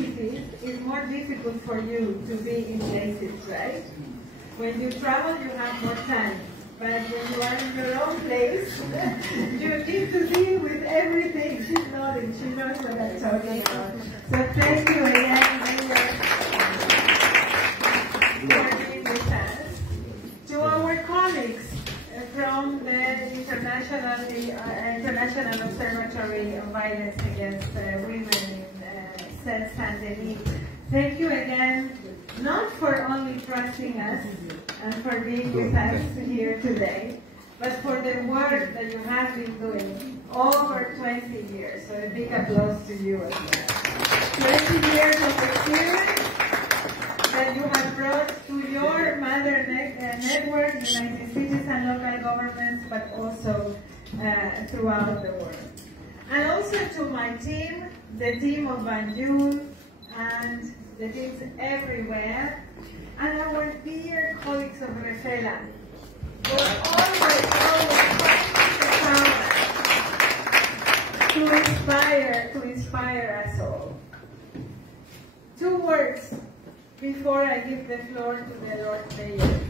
cities, it's more difficult for you to be in places, right? When you travel, you have more time. But when you are in your own place, you need to deal with everything. She's nodding. She knows what I'm talking about. So thank you again, for being with us. To our colleagues from the International Observatory on Violence Against Women in 𝒂𝒊𝒏, thank you again, not for only trusting us and for being with us here today, but for the work that you have been doing over 20 years. So a big applause to you as well. 20 years of experience that you have brought to your mother network, United Cities and local governments, but also throughout the world. And also to my team, the team of Banjul, and the teams everywhere, and our dear colleagues of Rafela, who are always to inspire us all. 2 words before I give the floor to the Lord Mayor.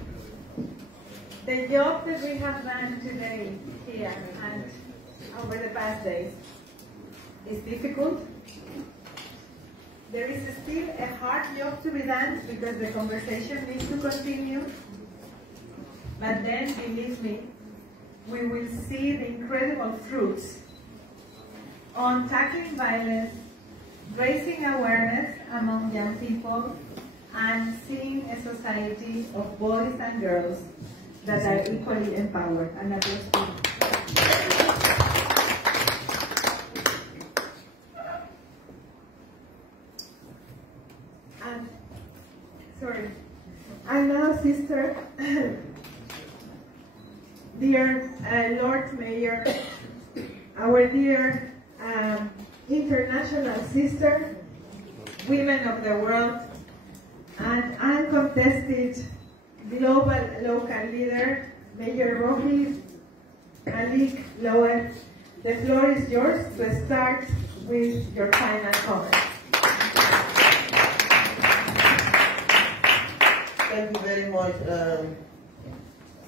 The job that we have done today here and over the past days is difficult. There is still a hard job to be done because the conversation needs to continue. But then, believe me, we will see the incredible fruits on tackling violence, raising awareness among young people, and seeing a society of boys and girls that are equally empowered. And that is sorry. And now, Sister, dear Lord Mayor, our dear international sister, women of the world, and uncontested global local leader, Mayor Rohey, Malick, Lowe'S, the floor is yours to start with your final comments. Thank you very much,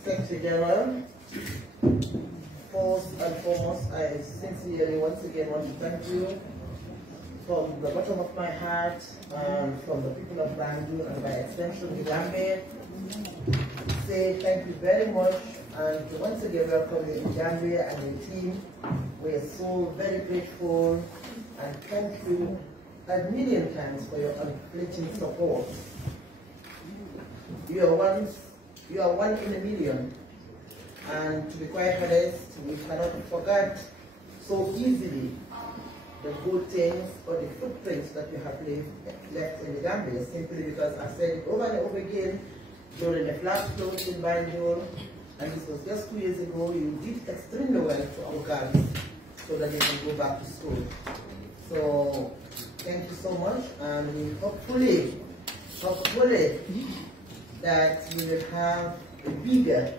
Secretary General. First and foremost, I sincerely once again want to thank you from the bottom of my heart and from the people of Banjul and by extension the Gambia. Say thank you very much and once again welcome you in Gambia and your team. We are so very grateful and thank you a million times for your unflinching support. You are one in a million, and to be quite honest, we cannot forget so easily the good things or the footprints that you have left in the Gambia, simply because I said it over and over again during the flash floods in Banjul, and this was just 2 years ago. You did extremely well to our girls so that they can go back to school. So thank you so much, and we hopefully that we will have a bigger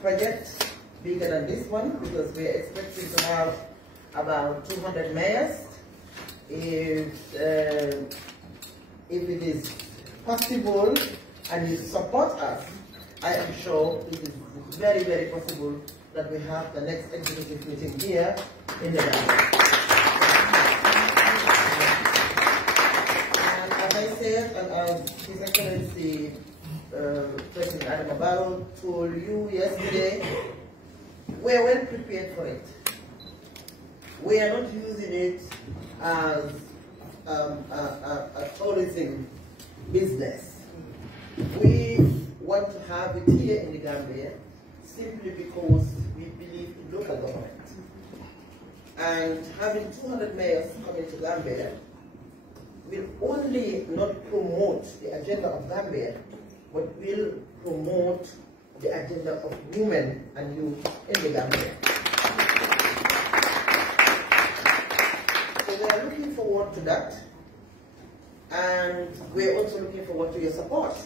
project, bigger than this one, because we are expecting to have about 200 mayors. If it is possible and you support us, I am sure it is very, very possible that we have the next executive meeting here in the Gambia. I said, and as His Excellency President Adama Barrow told you yesterday, we are well prepared for it. We are not using it as a tourism business. We want to have it here in the Gambia simply because we believe in local government. And having 200 mayors coming to Gambia will only not promote the agenda of Gambia, but will promote the agenda of women and youth in the Gambia. So we are looking forward to that, and we are also looking forward to your support.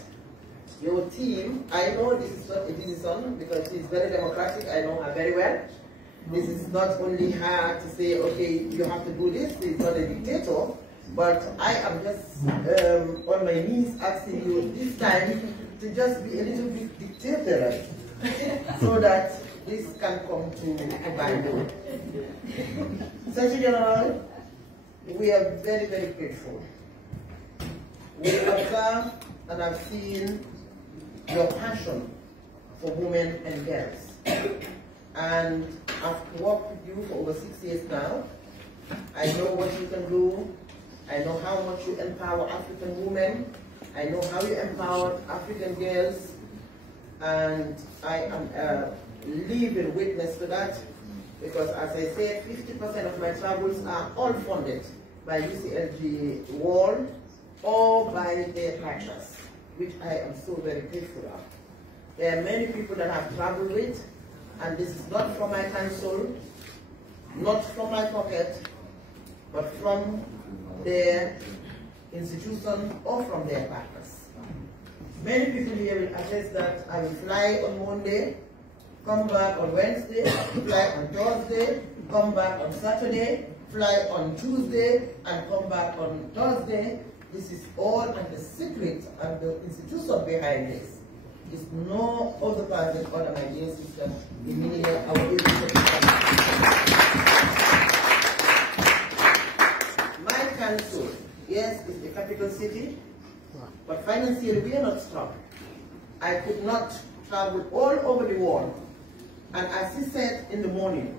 Your team, I know this is not a busy son because she is very democratic, I know her very well, This is not only her to say, okay, you have to do this, he's not a dictator, but I am just on my knees asking you this time to just be a little bit dictatorial so that this can come to a Bible. Secretary General, we are very, very grateful. We observe and have seen your passion for women and girls. And I've worked with you for over 6 years now. I know what you can do. I know how much you empower African women. I know how you empower African girls. And I am a living witness to that. Because as I said, 50% of my travels are all funded by UCLG World or by their partners, which I am so very grateful of. There are many people that I've traveled with, and this is not from my council, not from my pocket, but from their institution or from their partners. Many people here will attest that I will fly on Monday, come back on Wednesday, fly on Thursday, come back on Saturday, fly on Tuesday, and come back on Thursday. This is all, and the secret and the institution behind this is no other person other than my dear sister, Emilia, our My council, yes, is the capital city, but financially we are not strong. I could not travel all over the world. And as he said in the morning,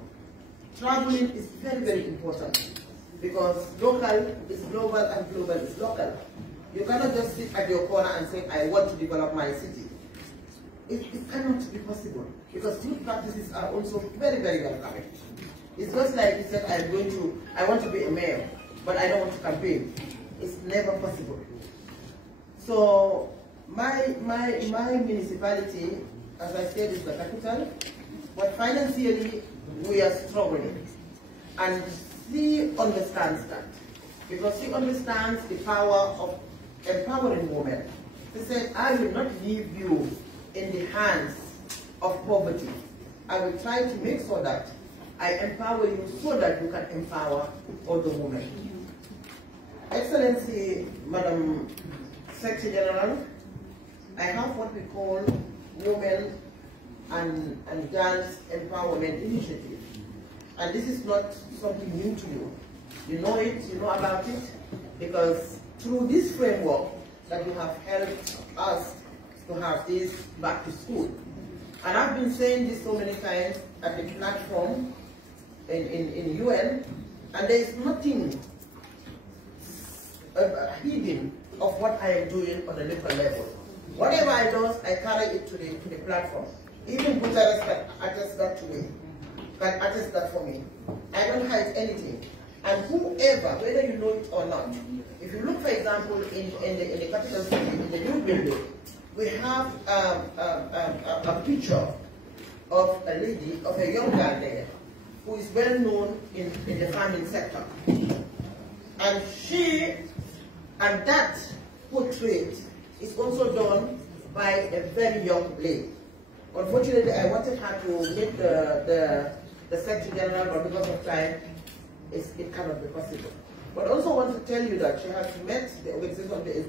traveling is very, very important because local is global and global is local. You cannot just sit at your corner and say, I want to develop my city. It cannot be possible because youth practices are also very, very welcoming. It's just like you said, I want to be a mayor, but I don't want to campaign. It's never possible. So my municipality, as I said, is the capital, but financially we are struggling. And she understands that because she understands the power of empowering women. She said, I will not leave you in the hands of poverty. I will try to make sure that I empower you so that you can empower other women. Excellency, Madam Secretary General, I have what we call Women and Girls Empowerment Initiative. And this is not something new to you. You know it, you know about it, because through this framework that you have helped us to have this back to school. And I've been saying this so many times at the platform in UN, and there is nothing hidden of what I am doing on a local level. Whatever I do, I carry it to the platform. Even Guterres can attest that to me, can attest that for me. I don't hide anything. And whoever, whether you know it or not, if you look, for example, in the capital city, in the new building, we have a picture of a lady, of a young girl there, who is well known in the farming sector. And that portrait is also done by a very young lady. Unfortunately, I wanted her to make the Secretary General, but because of time, it cannot be possible. But I also want to tell you that she has met the organization of the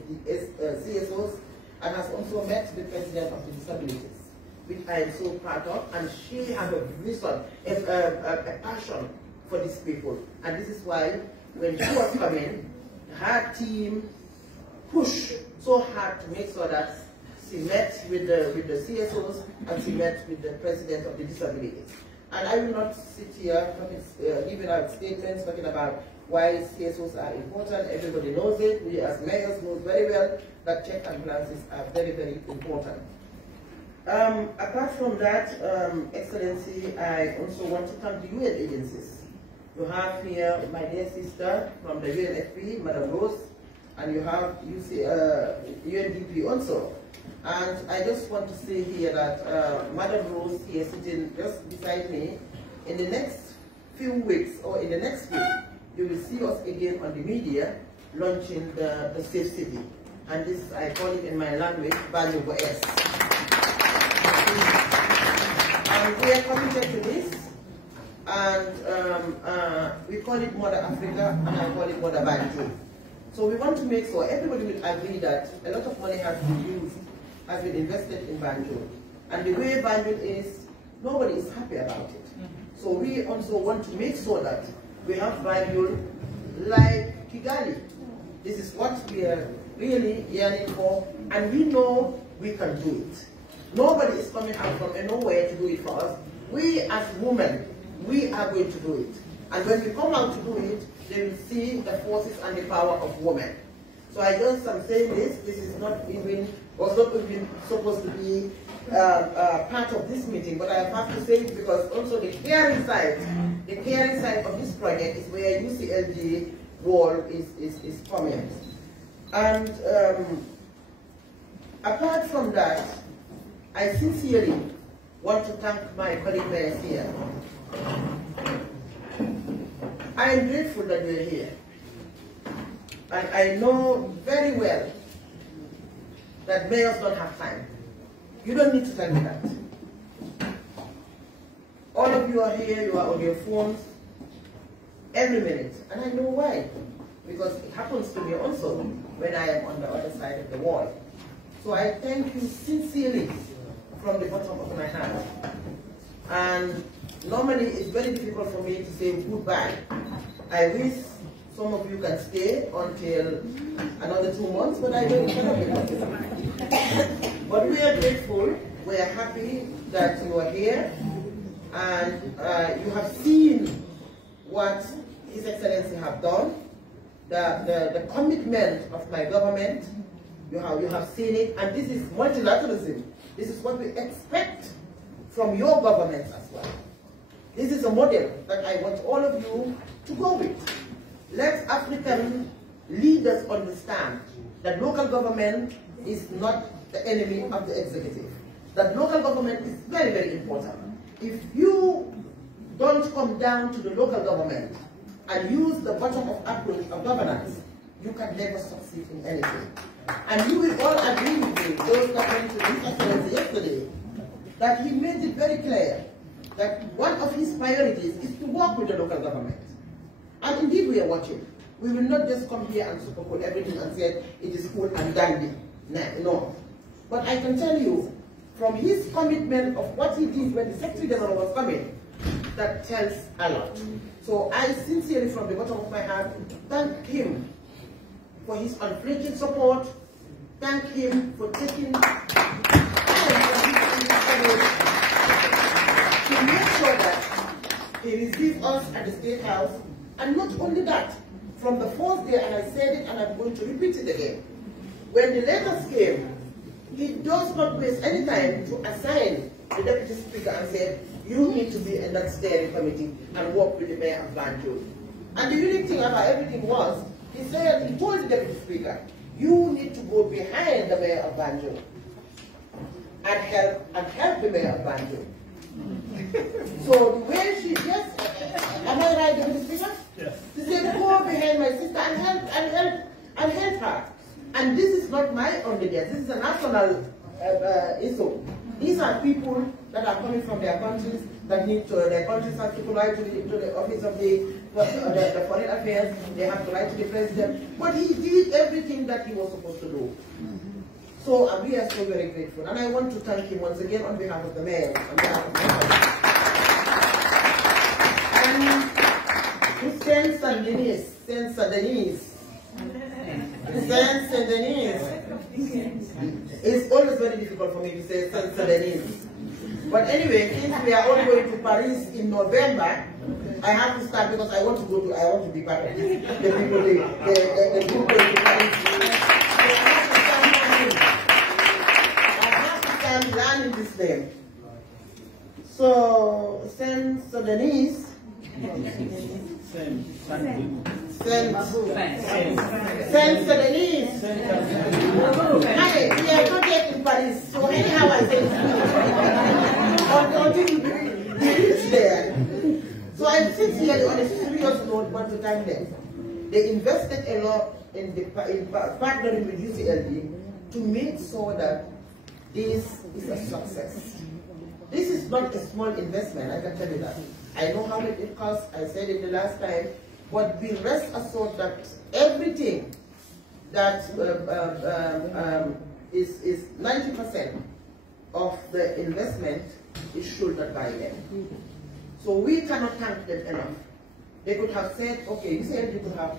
CSOs and has also met the President of the Disabilities, which I am so proud of, and she has a vision, a passion for these people. And this is why when she was coming, her team pushed so hard to make sure that she met with the CSOs and she met with the President of the Disabilities. And I will not sit here giving out statements talking about why CSOs are important. Everybody knows it. We as mayors know very well that checks and balances are very, very important. Apart from that, Excellency, I also want to thank the UN agencies. You have here my dear sister from the UNFP, Madam Rose, and you have UNDP also. And I just want to say here that Madam Rose here sitting just beside me, in the next few weeks or in the next week, you will see us again on the media launching the Safe City. And this, I call it in my language, 𝒂𝒄𝒄𝒏𝒆𝒍. And we are committed to this. and we call it Mother Africa, and I call it Mother Banjul. So we want to make sure everybody will agree that a lot of money has been used, has been invested in Banjul. And the way Banjul is, nobody is happy about it. So we also want to make sure that we have Banjul like Kigali. This is what we are really yearning for, and we know we can do it. Nobody is coming out from nowhere to do it for us. We as women, we are going to do it. And when we come out to do it, they will see the forces and the power of women. So I just am saying this is not even, was not even supposed to be part of this meeting, but I have to say it because also the caring side of this project is where 𝒂𝒄𝒄𝒏 role is prominent. And apart from that, I sincerely want to thank my colleague mayors here. I am grateful that we are here. And I know very well that mayors don't have time. You don't need to tell me that. All of you are here, you are on your phones every minute. And I know why. Because it happens to me also when I am on the other side of the wall. So I thank you sincerely from the bottom of my heart. And normally it's very difficult for me to say goodbye. I wish some of you can stay until another 2 months, but I know it cannot be possible. But we are grateful, we are happy that you are here, and you have seen what His Excellency have done, the commitment of my government. You have seen it, and this is multilateralism. This is what we expect from your governments as well. This is a model that I want all of you to go with. Let African leaders understand that local government is not the enemy of the executive. That local government is very, very important. If you don't come down to the local government and use the bottom-up approach of governance, you can never succeed in anything. And you will all agree with me, those that went to His Excellency yesterday, that he made it very clear that one of his priorities is to work with the local government. And indeed we are watching. We will not just come here and supercode everything and say it is cool and dandy. No. But I can tell you, from his commitment of what he did when the Secretary General was coming, that tells a lot. So I sincerely, from the bottom of my heart, thank him for his unflinching support. Thank him for taking time to make sure that he receives us at the State House. And not only that, from the fourth day, and I said it and I'm going to repeat it again, when the letters came, he does not waste any time to assign the Deputy Speaker and say, you need to be in that steering committee and work with the Mayor of Banjul. And the unique thing about everything was, he said, he told the Deputy Speaker, you need to go behind the Mayor of Banjul and help the Mayor of Banjul. So the way she just, am I right, Deputy Speaker? Yes. She said, go behind my sister and help her. And this is not my only guess. This is a national issue. These are people that are coming from their countries that need to, their countries have to write to the office of the foreign affairs. They have to write to the president. But he did everything that he was supposed to do. So we are so very grateful. And I want to thank him once again on behalf of the mayor. On behalf of the and to Saint-Denis. It's always very difficult for me to say Saint-Denis. But anyway, since we are all going to Paris in November, I have to start because I want to be part of this. The people, the group going to Paris. I have to start learning this name. So, Saint-Denis. Saint-Denis. Hi, we are not yet in Paris, so anyhow I say until you reach there. So I sincerely, on a serious note, want to thank them. They invested a lot in partnering with 𝒂𝒄𝒄𝒏 to make sure that this is a success. This is not a small investment, I can tell you that. I know how much it costs, I said it the last time, but be rest assured that everything that is 90% of the investment is shouldered by them. So we cannot thank them enough. They could have said, okay, you said you could have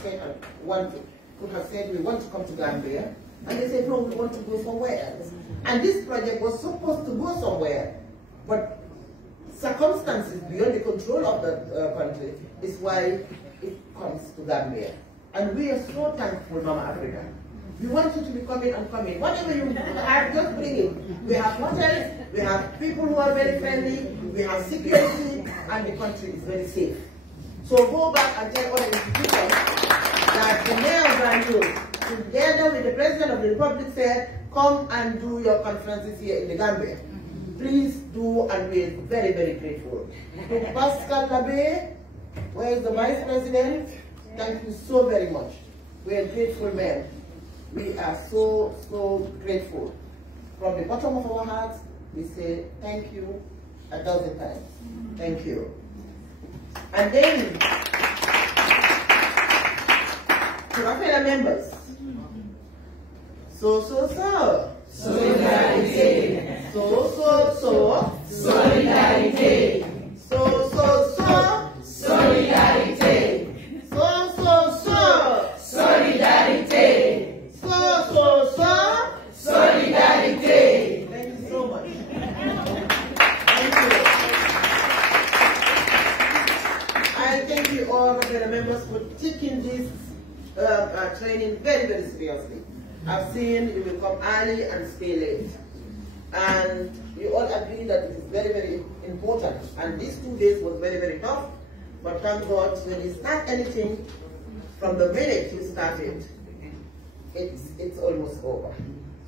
said we want to come to Gambia, and they said no, we want to go somewhere else. And this project was supposed to go somewhere, but circumstances beyond the control of the country is why it comes to Gambia. And we are so thankful, Mama Africa. We want you to be coming and coming. Whatever you have, just bring it. We have hotels, we have people who are very friendly, we have security, and the country is very safe. So go back and tell other institutions that the mayor of Banjul, together with the President of the Republic, said, come and do your conferences here in the Gambia. Please do, and we are very, very grateful. To 𝒂𝒄𝒄𝒏, where is the Vice President? Thank you so very much. We are grateful men. We are so, so grateful. From the bottom of our hearts, we say thank you 1,000 times. Thank you. And then, to our fellow members, so. Solidarity. So. Solidarity. So. Solidarity. So. Solidarity. So. Solidarity. Thank you so much. Thank you. I thank you all, fellow members, for taking this training very, very seriously. I've seen you will come early and stay late. And we all agree that it is very, very important. And these 2 days was very, very tough. But thank God, when you start anything, from the minute you started, it's almost over.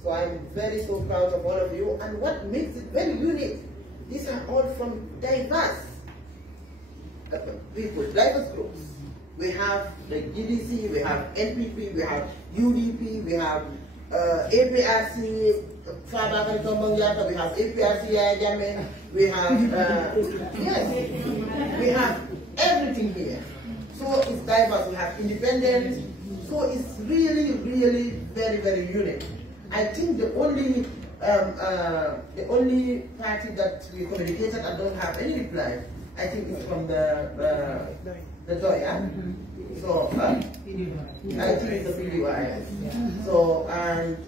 So I'm very so proud of all of you. And what makes it very unique, these are all from diverse people, diverse groups. We have the GDC, we have NPP, we have UDP, we have APRC, we have APRC, we have, yes, we have everything here. So it's diverse, we have independent, so it's really, really very, very unique. I think the only party that we communicated and don't have any reply, I think it's from the Doya. So I think it's the PDY. So and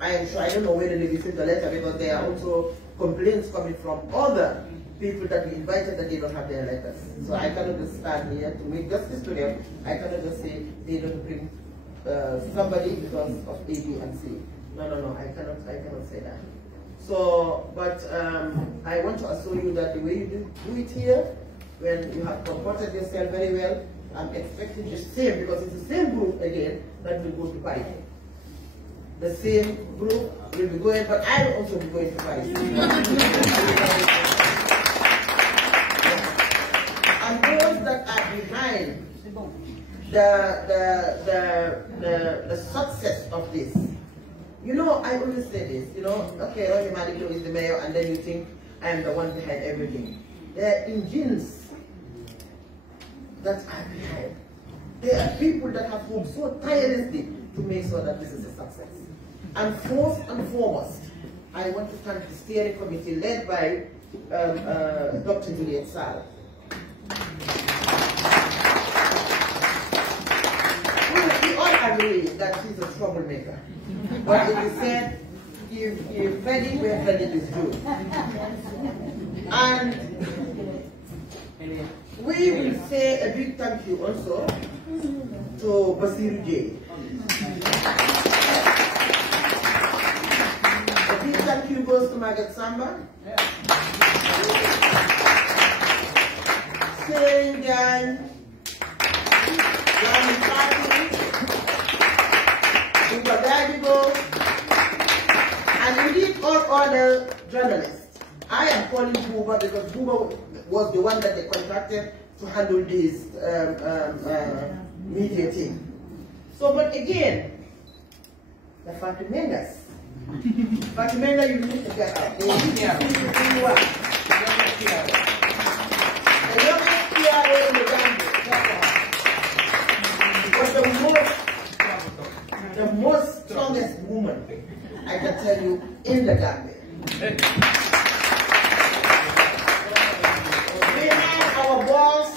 I am sure, I don't know whether they received the letter, because there are also complaints coming from other people that we invited that they don't have their letters. So I cannot just stand here to make justice to them. I cannot just say they don't bring somebody because of A, B, and C. No, I cannot say that. So, but I want to assure you that the way you do it here, when you have comported yourself very well, I'm expecting the same, because it's the same group again that will go to Paris. The same group will be going, but I will also be going to Paris. And those that are behind the success of this, you know, I always say this, you know, okay, Rohey Malick is the mayor, and then you think I am the one behind everything. There are engines that are behind. There are people that have worked so tirelessly to make sure that this is a success. And first and foremost, I want to thank the steering committee led by Dr. 𝒕𝒉𝒂𝒏𝒏. We all agree that she's a troublemaker. But it is said, give credit where credit is due. And we will say a big thank you also to 𝒂𝒂𝒏. A big thank you goes to 𝒂𝒂𝒏𝒏. 𝒂𝒄𝒄𝒏𝒏𝒆𝒍, and indeed all other journalists. I am calling 𝒂𝒂𝒏 because 𝒂𝒂𝒏 was the one that they contracted to handle this media team. So, but again, the 𝒕𝒉𝒂𝒏𝒂𝒏𝒏𝒆𝒍, 𝒕𝒉𝒂𝒏𝒂𝒏𝒏𝒆𝒍, you are. in the Gambia was the most strongest woman, I can tell you, in the Gambia. We have our boss,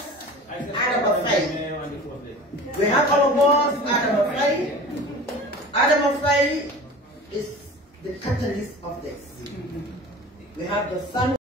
𝒂𝒄𝒄𝒏. We have our boss, 𝒂𝒄𝒄𝒏. 𝒂𝒄𝒄𝒏 is the catalyst of this. We have the son